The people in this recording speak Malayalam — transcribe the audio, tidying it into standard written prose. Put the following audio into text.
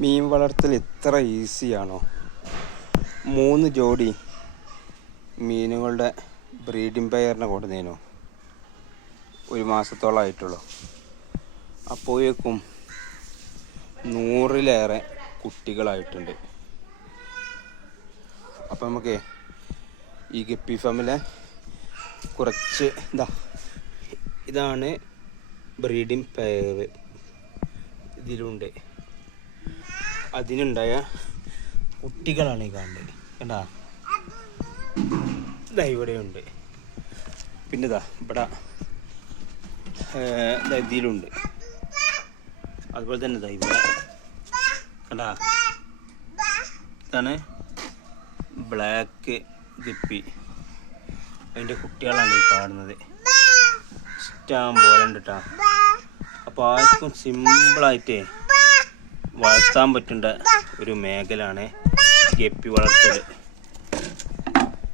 മീൻ വളർത്തൽ ഇത്ര ഈസിയാണോ? 3 ജോഡി മീനുകളുടെ ബ്രീഡിംഗ് പെയറിനെ കൊടുന്നേനു 1 മാസത്തോളമായിട്ടുള്ളൂ. അപ്പോഴേക്കും 100-ലേറെ കുട്ടികളായിട്ടുണ്ട്. അപ്പം നമുക്ക് ഈ ഗപ്പി ഫാമിലെ കുറച്ച് ഇതാണ് ബ്രീഡിംഗ് പെയർ. ഇതിലുണ്ട് അതിനുണ്ടായ കുട്ടികളാണ് ഈ കാണുന്നത്. കണ്ടാ, ഇവിടെയുണ്ട്. പിന്നെ ഇവിടെ ഇതിലുണ്ട്. അതുപോലെ തന്നെ ഇവിടെ കണ്ടാ, ഇതാണ് ബ്ലാക്ക് ഗപ്പി. അതിൻ്റെ കുട്ടികളാണ് ഈ കാണുന്നത്. ഇഷ്ടം പോലെ ഉണ്ട് കേട്ടോ. അപ്പോൾ ആർക്കും സിമ്പിളായിട്ട് വളർത്താൻ പറ്റേണ്ട ഒരു മേഖലയാണ് ഗപ്പി വളർത്തൽ.